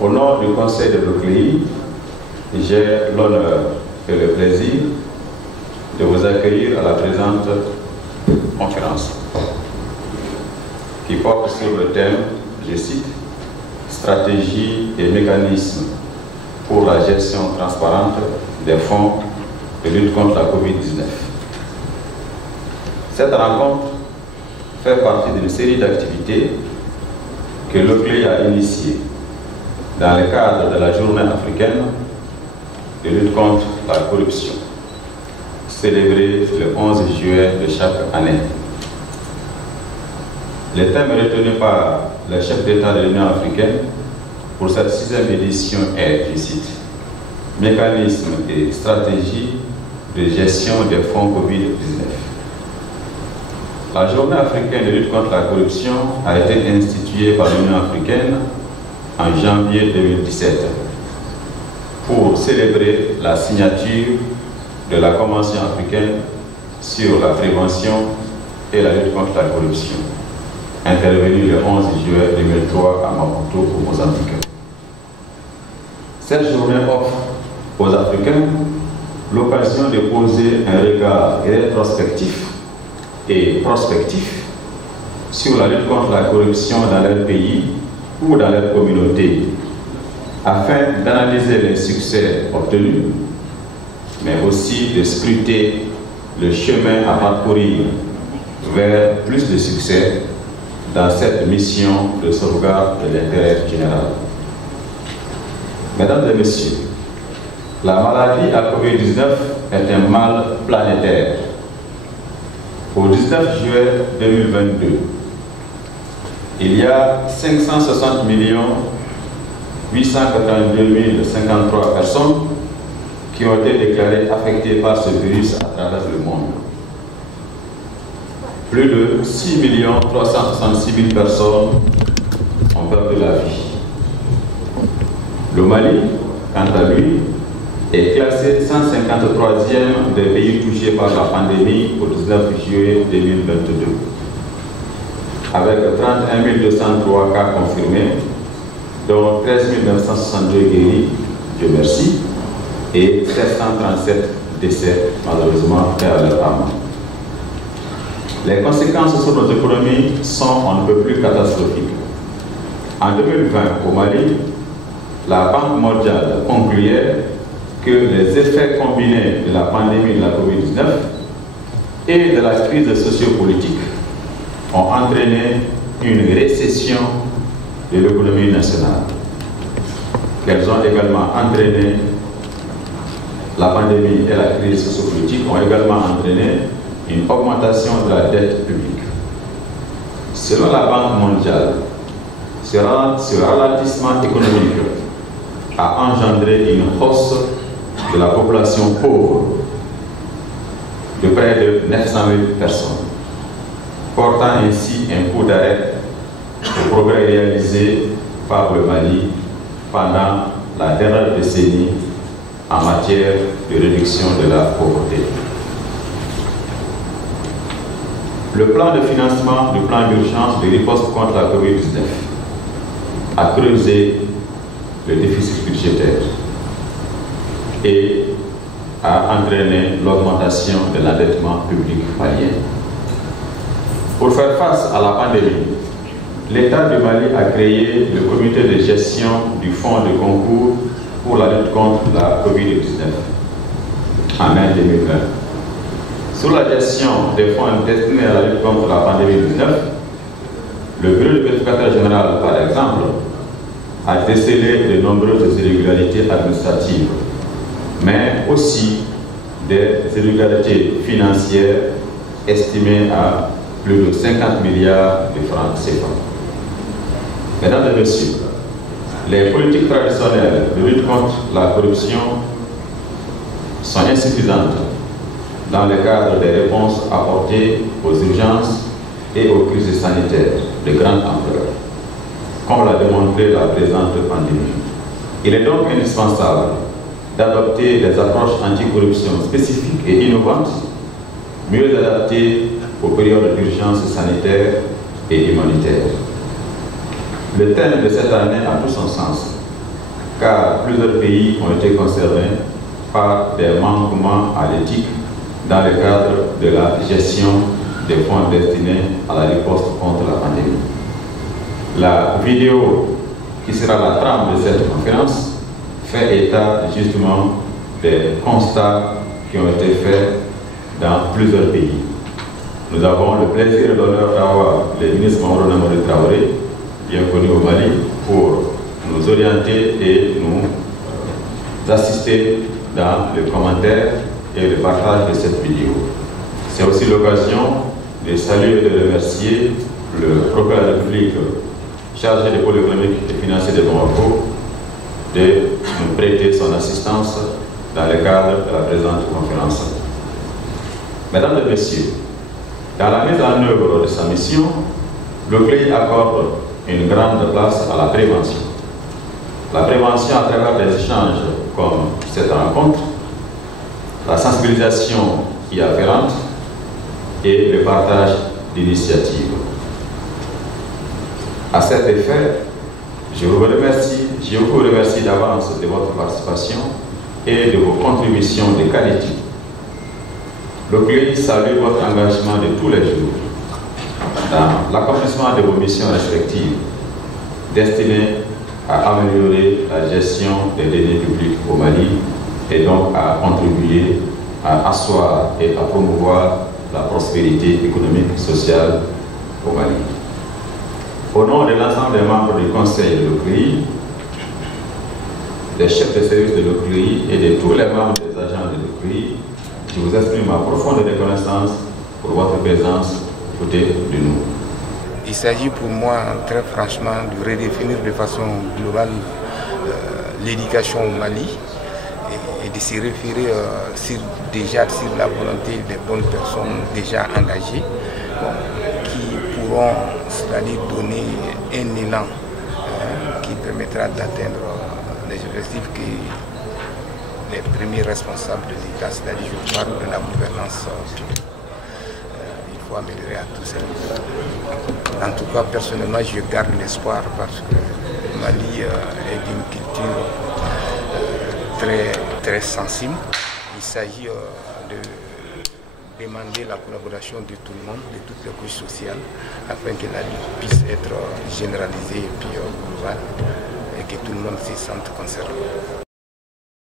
Au nom du Conseil de l'OCLEI, j'ai l'honneur et le plaisir de vous accueillir à la présente conférence qui porte sur le thème, je cite, « Stratégie et mécanismes pour la gestion transparente des fonds de lutte contre la COVID-19 ». Cette rencontre fait partie d'une série d'activités que l'OCLEI a initiées dans le cadre de la Journée africaine de lutte contre la corruption, célébrée le 11 juillet de chaque année. Le thème retenu par le chef d'État de l'Union africaine pour cette 6e édition est, je cite, « Mécanismes et stratégies de gestion des fonds COVID-19 ». La Journée africaine de lutte contre la corruption a été instituée par l'Union africaine en janvier 2017 pour célébrer la signature de la Convention africaine sur la prévention et la lutte contre la corruption, intervenue le 11 juillet 2003 à Maputo, au Mozambique. Cette journée offre aux Africains l'occasion de poser un regard rétrospectif et prospectif sur la lutte contre la corruption dans leur pays ou dans leur communauté, afin d'analyser les succès obtenus, mais aussi de scruter le chemin à parcourir vers plus de succès dans cette mission de sauvegarde de l'intérêt général. Mesdames et messieurs, la maladie à COVID-19 est un mal planétaire. Au 19 juillet 2022, il y a 560 882 053 personnes qui ont été déclarées affectées par ce virus à travers le monde. Plus de 6 366 000 personnes ont perdu la vie. Le Mali, quant à lui, est classé 153e des pays touchés par la pandémie au 19 juillet 2022, avec 31 203 cas confirmés, dont 13 962 guéris, Dieu merci, et 737 décès, malheureusement, faits à leur âme. Les conséquences sur nos économies sont un peu plus catastrophiques. En 2020, au Mali, la Banque mondiale concluait que les effets combinés de la pandémie de la COVID-19 et de la crise sociopolitique ont entraîné une récession de l'économie nationale. Qu'elles ont également entraîné, la pandémie et la crise sociopolitique ont également entraîné une augmentation de la dette publique. Selon la Banque mondiale, ce ralentissement économique a engendré une hausse de la population pauvre de près de 900 000 personnes, portant ainsi un coup d'arrêt au progrès réalisé par le Mali pendant la dernière décennie en matière de réduction de la pauvreté. Le plan de financement du plan d'urgence de riposte contre la COVID-19 a creusé le déficit budgétaire et a entraîné l'augmentation de l'endettement public malien. Pour faire face à la pandémie, l'État du Mali a créé le comité de gestion du fonds de concours pour la lutte contre la COVID-19 en mai 2020. Sur la gestion des fonds destinés à la lutte contre la pandémie 19, le bureau du vérificateur général, par exemple, a décelé de nombreuses irrégularités administratives, mais aussi des irrégularités financières estimées à plus de 50 milliards de francs CFA. Mesdames et messieurs, les politiques traditionnelles de lutte contre la corruption sont insuffisantes dans le cadre des réponses apportées aux urgences et aux crises sanitaires de grande ampleur, comme l'a démontré la présente pandémie. Il est donc indispensable d'adopter des approches anticorruption spécifiques et innovantes, mieux adaptées aux périodes d'urgence sanitaire et humanitaire. Le thème de cette année a tout son sens. car plusieurs pays ont été concernés par des manquements à l'éthique dans le cadre de la gestion des fonds destinés à la riposte contre la pandémie. La vidéo qui sera la trame de cette conférence fait état justement des constats qui ont été faits dans plusieurs pays. Nous avons le plaisir et l'honneur d'avoir le ministre Mamadou Namori Traoré, bien connu au Mali, pour nous orienter et nous assister dans le commentaire et le partage de cette vidéo. C'est aussi l'occasion de saluer et de remercier le procureur de la République chargé des pôles économiques et financiers de Bamako de nous prêter son assistance dans le cadre de la présente conférence. Mesdames et Messieurs, dans la mise en œuvre de sa mission, le CLEI accorde une grande place à la prévention. La prévention à travers des échanges comme cette rencontre, la sensibilisation y afférente et le partage d'initiatives. À cet effet, je vous remercie d'avance de votre participation et de vos contributions de qualité. Le CLEI salue votre engagement de tous les jours dans l'accomplissement de vos missions respectives destinées à améliorer la gestion des deniers publics au Mali et donc à contribuer à asseoir et à promouvoir la prospérité économique et sociale au Mali. Au nom de l'ensemble des membres du Conseil de l'OCLEI, des chefs de service de l'OCLEI et de tous les membres des agents de l'OCLEI, je vous exprime ma profonde reconnaissance pour votre présence côté de nous. Il s'agit pour moi, très franchement, de redéfinir de façon globale l'éducation au Mali et de se référer déjà sur la volonté des bonnes personnes déjà engagées qui pourront, c'est-à-dire donner un élan qui permettra d'atteindre les objectifs que les premiers responsables de l'État, c'est-à-dire je parle de la gouvernance publique. Il faut améliorer à tous ces niveaux. En tout cas, personnellement, je garde l'espoir parce que le Mali est d'une culture très sensible. Il s'agit de demander la collaboration de tout le monde, de toutes les couches sociales, afin que la lutte puisse être généralisée et puis globale et que tout le monde se sente concerné.